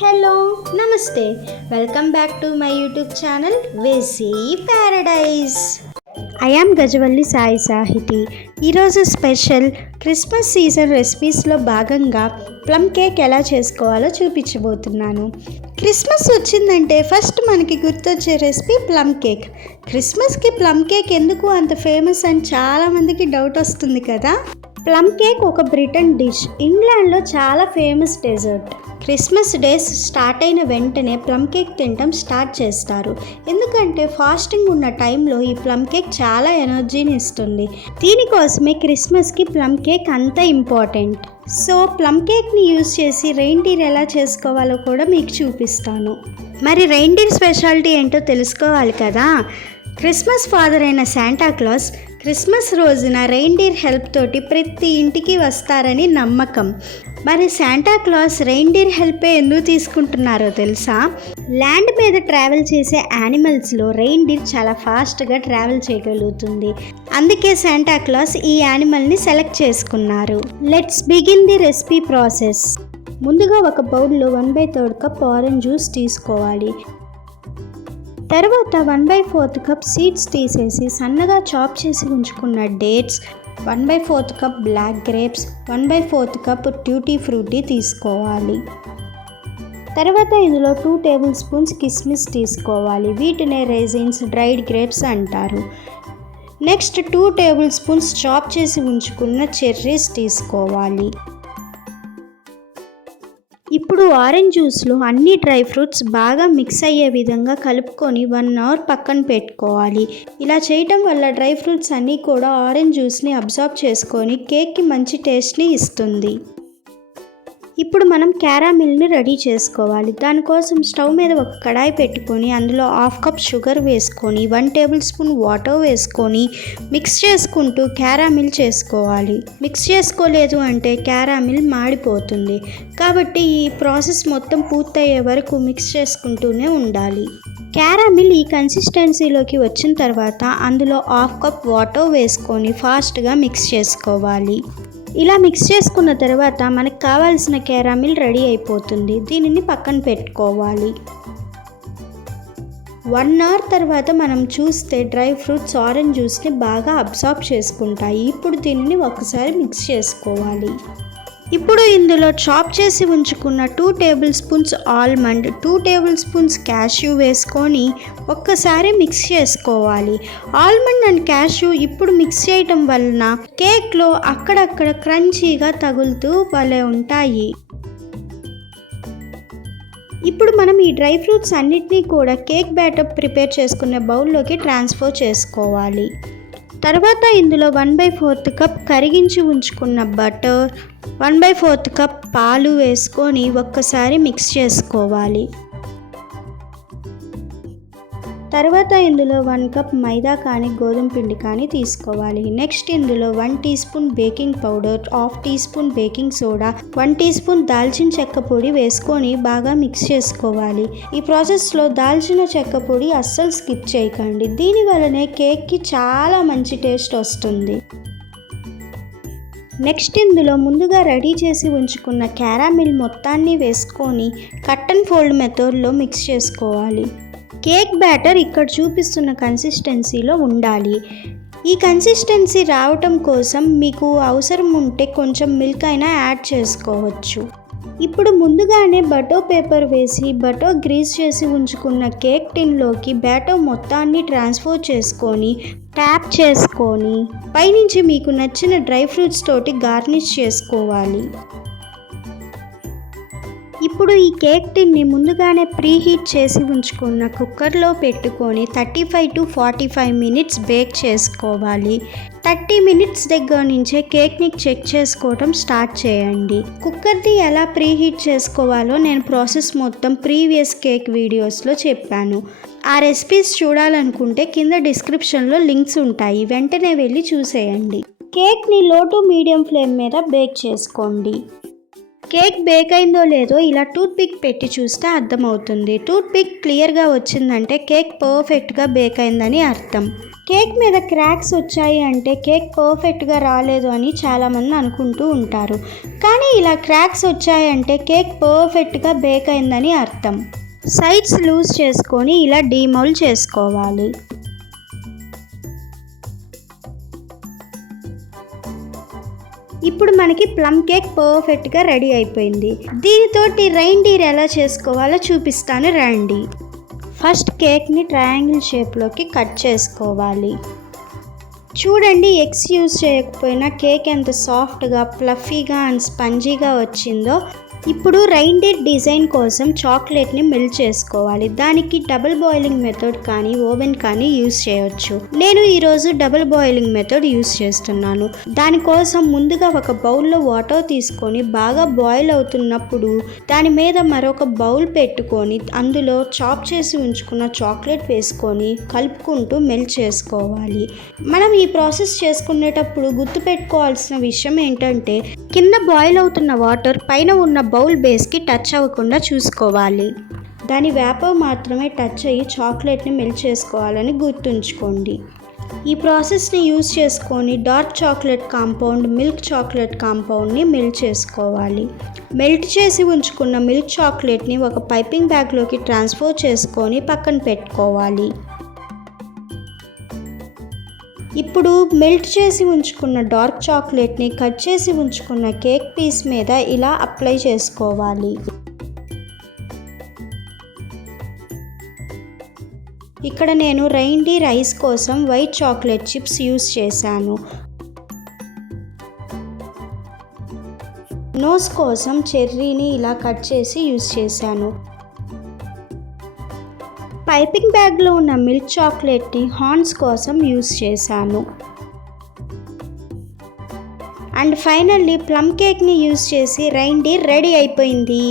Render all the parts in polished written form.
Hello నమస్తే welcome back to my YouTube channel VC Paradise. I am Gajavalli Sai Sahiti. ఈరోజు special Christmas season రెసిపీస్లో భాగంగా plum cake ఎలా చేసుకోవాలో చూపించబోతున్నాను. క్రిస్మస్ వచ్చిందంటే ఫస్ట్ మనకి గుర్తొచ్చే రెసిపీ ప్లమ్ కేక్. క్రిస్మస్కి ప్లమ్ కేక్ ఎందుకు అంత ఫేమస్ అని చాలామందికి డౌట్ వస్తుంది కదా. ప్లమ్ కేక్ ఒక బ్రిటన్ డిష్. ఇంగ్లాండ్లో చాలా famous dessert. Christmas days start అయిన వెంటనే ప్లమ్ కేక్ తినటం స్టార్ట్ చేస్తారు. ఎందుకంటే ఫాస్టింగ్ ఉన్న టైంలో ఈ ప్లమ్ కేక్ చాలా ఎనర్జీని ఇస్తుంది. దీనికోసమే క్రిస్మస్కి ప్లమ్ కేక్ అంత ఇంపార్టెంట్. సో ప్లమ్ కేక్ని యూజ్ చేసి రెయిన్డీర్ ఎలా చేసుకోవాలో కూడా మీకు చూపిస్తాను. మరి రెయిన్డీర్ స్పెషాలిటీ ఏంటో తెలుసుకోవాలి కదా. క్రిస్మస్ ఫాదర్ అయిన శాంటా క్లాస్ క్రిస్మస్ రోజున రెయిన్డీర్ హెల్ప్ తోటి ప్రతి ఇంటికి వస్తారని నమ్మకం. మరి శాంటా క్లాస్ రెయిన్డీర్ హెల్పే ఎందుకు తీసుకుంటున్నారో తెలుసా? ల్యాండ్ మీద ట్రావెల్ చేసే యానిమల్స్లో రెయిన్డీర్ చాలా ఫాస్ట్గా ట్రావెల్ చేయగలుగుతుంది. అందుకే శాంటా క్లాస్ ఈ యానిమల్ని సెలెక్ట్ చేసుకున్నారు. Let's begin the recipe process. ముందుగా ఒక బౌల్లో 1/3 కప్ ఆరెంజ్ జ్యూస్ తీసుకోవాలి. తర్వాత 1/4 కప్ సీడ్స్ తీసేసి సన్నగా చాప్ చేసి ఉంచుకున్న dates, 1/4 cup black grapes, 1/4 cup tutti frutti తీసుకోవాలి. తర్వాత ఇందులో 2 టేబుల్ స్పూన్స్ కిస్మిస్ తీసుకోవాలి. వీటినే రైజిన్స్, డ్రైడ్ గ్రేప్స్ అంటారు. నెక్స్ట్ 2 టేబుల్ స్పూన్స్ చాప్ చేసి ఉంచుకున్న చెర్రీస్ తీసుకోవాలి. ఇప్పుడు ఆరెంజ్ జ్యూస్లో అన్ని డ్రై ఫ్రూట్స్ బాగా మిక్స్ అయ్యే విధంగా కలుపుకొని 1 అవర్ పక్కన పెట్టుకోవాలి. ఇలా చేయటం వల్ల డ్రై ఫ్రూట్స్ అన్నీ కూడా ఆరెంజ్ జ్యూస్ని అబ్జార్బ్ చేసుకొని కేక్కి మంచి టేస్ట్ని ఇస్తుంది. ఇప్పుడు మనం క్యారామిల్ని రెడీ చేసుకోవాలి. దానికోసం స్టవ్ మీద ఒక కడాయి పెట్టుకొని అందులో 1/2 కప్ షుగర్ వేసుకొని 1 టేబుల్ స్పూన్ వాటర్ వేసుకొని మిక్స్ చేసుకుంటూ క్యారామిల్ చేసుకోవాలి. మిక్స్ చేసుకోలేదు అంటే క్యారామిల్ మాడిపోతుంది. కాబట్టి ఈ ప్రాసెస్ మొత్తం పూర్తయ్యే వరకు మిక్స్ చేసుకుంటూనే ఉండాలి. క్యారామిల్ ఈ కన్సిస్టెన్సీలోకి వచ్చిన తర్వాత అందులో 1/2 కప్ వాటర్ వేసుకొని ఫాస్ట్గా మిక్స్ చేసుకోవాలి. ఇలా మిక్స్ చేసుకున్న తర్వాత మనకు కావాల్సిన క్యారామిల్ రెడీ అయిపోతుంది. దీనిని పక్కన పెట్టుకోవాలి. 1 అవర్ తర్వాత మనం చూస్తే డ్రై ఫ్రూట్స్ ఆరెంజ్ జ్యూస్ని బాగా అబ్జార్బ్ చేసుకుంటాయి. ఇప్పుడు దీనిని ఒకసారి మిక్స్ చేసుకోవాలి. ఇప్పుడు ఇందులో చాప్ చేసి ఉంచుకున్న 2 table spoons almond, 2 table spoons cashew వేసుకొని ఒక్కసారి మిక్స్ చేసుకోవాలి. ఆల్మండ్ అండ్ క్యాష్యూ ఇప్పుడు మిక్స్ చేయటం వలన కేక్లో అక్కడక్కడ క్రంచీగా తగులుతూ భలే ఉంటాయి. ఇప్పుడు మనం ఈ డ్రై ఫ్రూట్స్ అన్నిటినీ కూడా కేక్ బ్యాటర్ ప్రిపేర్ చేసుకునే బౌల్లోకి ట్రాన్స్ఫర్ చేసుకోవాలి. తర్వాత ఇందులో 1/4 కప్ కరిగించి ఉంచుకున్న బటర్, 1/4 కప్ పాలు వేసుకొని ఒక్కసారి మిక్స్ చేసుకోవాలి. తర్వాత ఇందులో 1 కప్ మైదా కానీ గోధుమ పిండి కానీ తీసుకోవాలి. నెక్స్ట్ ఇందులో 1 teaspoon baking powder, 1/2 teaspoon baking soda, 1 teaspoon దాల్చిన చెక్క పొడి వేసుకొని బాగా మిక్స్ చేసుకోవాలి. ఈ ప్రాసెస్లో దాల్చిన చెక్క పొడి అస్సలు స్కిప్ చేయకండి. దీనివల్లనే కేక్కి చాలా మంచి టేస్ట్ వస్తుంది. నెక్స్ట్ ఇందులో ముందుగా రెడీ చేసి ఉంచుకున్న క్యారామిల్ మొత్తాన్ని వేసుకొని కట్ అండ్ ఫోల్డ్ మెథడ్లో మిక్స్ చేసుకోవాలి. కేక్ బ్యాటర్ ఇక్కడ చూపిస్తున్న కన్సిస్టెన్సీలో ఉండాలి. ఈ కన్సిస్టెన్సీ రావటం కోసం మీకు అవసరం ఉంటే కొంచెం మిల్క్ అయినా యాడ్ చేసుకోవచ్చు. ఇప్పుడు ముందుగానే బటర్ పేపర్ వేసి బటర్ గ్రీస్ చేసి ఉంచుకున్న కేక్ టిన్లోకి బ్యాటర్ మొత్తాన్ని ట్రాన్స్ఫర్ చేసుకొని ట్యాప్ చేసుకొని పైనుంచి మీకు నచ్చిన డ్రై ఫ్రూట్స్ తోటి గార్నిష్ చేసుకోవాలి. ఇప్పుడు ఈ కేక్ టిన్ని ముందుగానే ప్రీహీట్ చేసి ఉంచుకున్న కుక్కర్లో పెట్టుకొని 35 to 45 మినిట్స్ బేక్ చేసుకోవాలి. 30 మినిట్స్ దగ్గర నుంచే కేక్ని చెక్ చేసుకోవడం స్టార్ట్ చేయండి. కుక్కర్ది ఎలా ప్రీహీట్ చేసుకోవాలో నేను ప్రాసెస్ మొత్తం ప్రీవియస్ కేక్ వీడియోస్లో చెప్పాను. ఆ రెసిపీస్ చూడాలనుకుంటే కింద డిస్క్రిప్షన్లో లింక్స్ ఉంటాయి, వెంటనే వెళ్ళి చూసేయండి. కేక్ని లో టు మీడియం ఫ్లేమ్ మీద బేక్ చేసుకోండి. కేక్ బేక్ అయిందో లేదో ఇలా టూత్ పిక్ పెట్టి చూస్తే అర్థమవుతుంది. టూత్ పిక్ క్లియర్గా వచ్చిందంటే కేక్ పర్ఫెక్ట్గా బేక్ అయిందని అర్థం. కేక్ మీద క్రాక్స్ వచ్చాయి అంటే కేక్ పర్ఫెక్ట్గా రాలేదు అని చాలామంది అనుకుంటూ ఉంటారు. కానీ ఇలా క్రాక్స్ వచ్చాయంటే కేక్ పర్ఫెక్ట్గా బేక్ అయిందని అర్థం. సైడ్స్ లూజ్ చేసుకొని ఇలా డీమౌల్ చేసుకోవాలి. ఇప్పుడు మనకి ప్లమ్ కేక్ పర్ఫెక్ట్గా రెడీ అయిపోయింది. దీనితోటి రైన్డీర్ ఎలా చేసుకోవాలో చూపిస్తాను రండి. ఫస్ట్ కేక్ని ట్రయాంగిల్ షేప్లోకి కట్ చేసుకోవాలి. చూడండి, ఎగ్స్ యూజ్ చేయకపోయినా కేక్ ఎంత సాఫ్ట్గా, ఫ్లఫీగా అండ్ స్పంజీగా వచ్చిందో. ఇప్పుడు రైన్డీర్ డిజైన్ కోసం చాక్లెట్ని మెల్ట్ చేసుకోవాలి. దానికి డబుల్ బాయిలింగ్ మెథడ్ కానీ ఓవెన్ కానీ యూజ్ చేయవచ్చు. నేను ఈరోజు డబుల్ బాయిలింగ్ మెథడ్ యూజ్ చేస్తున్నాను. దానికోసం ముందుగా ఒక బౌల్లో వాటర్ తీసుకొని బాగా బాయిల్ అవుతున్నప్పుడు దాని మీద మరొక బౌల్ పెట్టుకొని అందులో చాప్ చేసి ఉంచుకున్న చాక్లెట్ వేసుకొని కలుపుకుంటూ మెల్ట్ చేసుకోవాలి. మనం ఈ ప్రాసెస్ చేసుకునేటప్పుడు గుర్తుపెట్టుకోవాల్సిన విషయం ఏంటంటే కింద బాయిల్ అవుతున్న వాటర్ పైన ఉన్న బౌల్ బేస్కి టచ్ అవ్వకుండా చూసుకోవాలి. దాని వేపర్ మాత్రమే టచ్ అయ్యి చాక్లెట్ని మెల్ట్ చేసుకోవాలని గుర్తుంచుకోండి. ఈ ప్రాసెస్ని యూజ్ చేసుకొని dark chocolate compound, milk chocolate కాంపౌండ్ని మెల్ట్ చేసుకోవాలి. మెల్ట్ చేసి ఉంచుకున్న మిల్క్ చాక్లెట్ని ఒక పైపింగ్ బ్యాగ్లోకి ట్రాన్స్ఫర్ చేసుకొని పక్కన పెట్టుకోవాలి. ఇప్పుడు మెల్ట్ చేసి ఉంచుకున్న డార్క్ చాక్లెట్ని కట్ చేసి ఉంచుకున్న కేక్ పీస్ మీద ఇలా అప్లై చేసుకోవాలి. ఇక్కడ నేను రైన్డీర్ ఐస్ కోసం వైట్ చాక్లెట్ చిప్స్ యూజ్ చేశాను. నోస్ కోసం చెర్రీని ఇలా కట్ చేసి యూజ్ చేశాను. పైపింగ్ బ్యాగ్లో ఉన్న మిల్క్ చాక్లెట్ని హార్న్స్ కోసం యూజ్ చేశాను. అండ్ ఫైనల్లీ ప్లమ్ కేక్ని యూజ్ చేసి రైన్డీర్ రెడీ అయిపోయింది.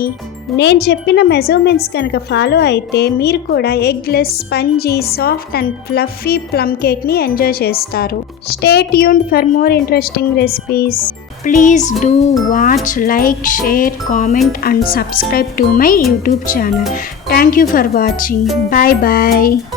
నేను చెప్పిన మెజర్మెంట్స్ కనుక ఫాలో అయితే మీరు కూడా eggless, spongy, soft and fluffy plum కేక్ని ఎంజాయ్ చేస్తారు. Stay tuned for more interesting recipes. Please do watch, like, share, comment and subscribe to my YouTube channel. Thank you for watching. Bye bye.